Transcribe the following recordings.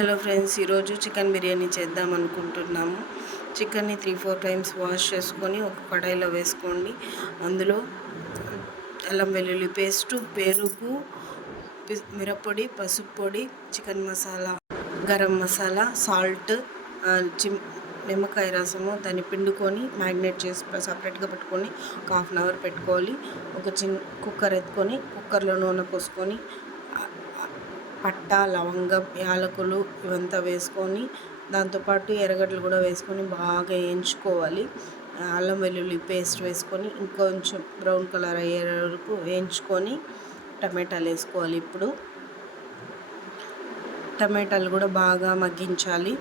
Hello friends, ఈరోజు chicken biryani చేద్దాం అనుకుంటున్నాము. చికెన్ని 3-4 టైమ్స్ వాష్ చేసుకొని ఒక కడాయిలో వేసుకోండి. అందులో అల్లం వెల్లుల్లి పేస్టు, పెరుగు, మిరప్పొడి, పసుపు పొడి, చికెన్ మసాలా, గరం మసాలా, సాల్ట్, నిమ్మకాయ రసము దాన్ని పిండుకొని మ్యాగ్నేట్ చేసి సపరేట్గా పెట్టుకొని ఒక 1/2 అవర్ పెట్టుకోవాలి. ఒక చిన్న కుక్కర్ ఎత్తుకొని కుక్కర్లో నూనె పోసుకొని పట్టా, లవంగం, యాలకులు ఇవంతా వేసుకొని దాంతోపాటు ఎర్రగడ్డలు కూడా వేసుకొని బాగా వేయించుకోవాలి. అల్లం వెల్లుల్లి పేస్ట్ వేసుకొని ఇంకొంచెం బ్రౌన్ కలర్ అయ్యే వరకు వేయించుకొని టమాటాలు వేసుకోవాలి. ఇప్పుడు టమాటాలు కూడా బాగా మగ్గించాలి.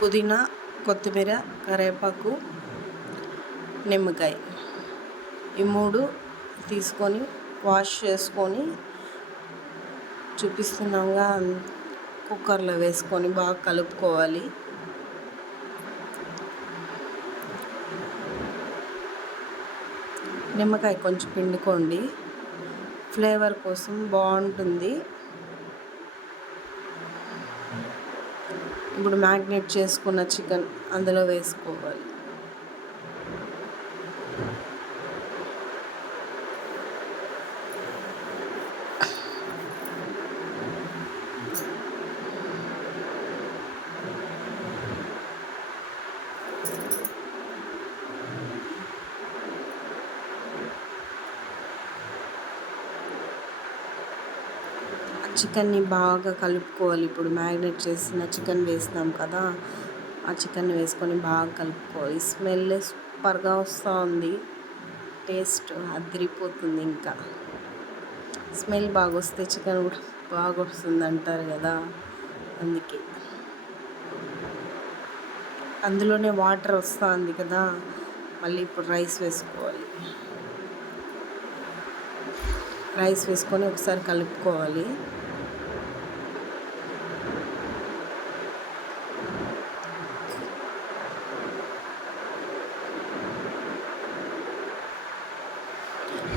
పుదీనా, కొత్తిమీర, కరివేపాకు, నిమ్మకాయ ఈ 3 తీసుకొని వాష్ చేసుకొని చూపిస్తున్నాగా కుక్కర్లో వేసుకొని బాగా కలుపుకోవాలి. నిమ్మకాయ కొంచెం పిండుకోండి, ఫ్లేవర్ కోసం బాగుంటుంది. ఇప్పుడు మ్యాగ్నేట్ చేసుకున్న చికెన్ అందులో వేసుకోవాలి. చికెన్ని బాగా కలుపుకోవాలి. ఇప్పుడు మ్యారినేట్ చేసిన చికెన్ వేసినాం కదా, ఆ చికెన్ వేసుకొని బాగా కలుపుకోవాలి. స్మెల్ సూపర్గా వస్తూ ఉంది, టేస్ట్ అదిరిపోతుంది. ఇంకా స్మెల్ బాగా వస్తే చికెన్ కూడా బాగా వస్తుంది అంటారు కదా, అందుకే. అందులోనే వాటర్ వస్తుంది కదా, మళ్ళీ ఇప్పుడు రైస్ వేసుకోవాలి. రైస్ వేసుకొని ఒకసారి కలుపుకోవాలి.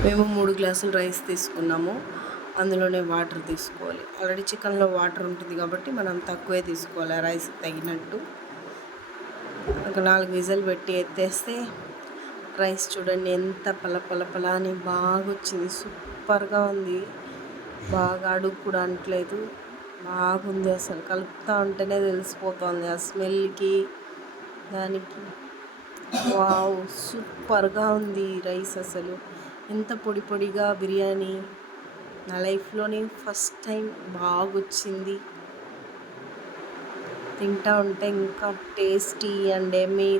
మేము 3 గ్లాసులు రైస్ తీసుకున్నాము, అందులోనే వాటర్ తీసుకోవాలి. ఆల్రెడీ చికెన్లో వాటర్ ఉంటుంది కాబట్టి మనం తక్కువే తీసుకోవాలి రైస్ తగినట్టు. ఒక 4 విజిల్ పెట్టి ఎత్తేస్తే రైస్ చూడండి ఎంత పల అని బాగా వచ్చింది. సూపర్గా ఉంది, బాగా అడుగు కూడా అంటలేదు, బాగుంది. అసలు కలుపుతూ ఉంటేనే తెలిసిపోతుంది ఆ స్మెల్కి దానికి. వావ్, సూపర్గా ఉంది రైస్. అసలు ఎంత పొడి పొడిగా బిర్యానీ నా లైఫ్లోనే ఫస్ట్ టైం బాగా వచ్చింది. తింటా ఉంటే ఇంకా టేస్టీ అండ్ ఎమ్మీ.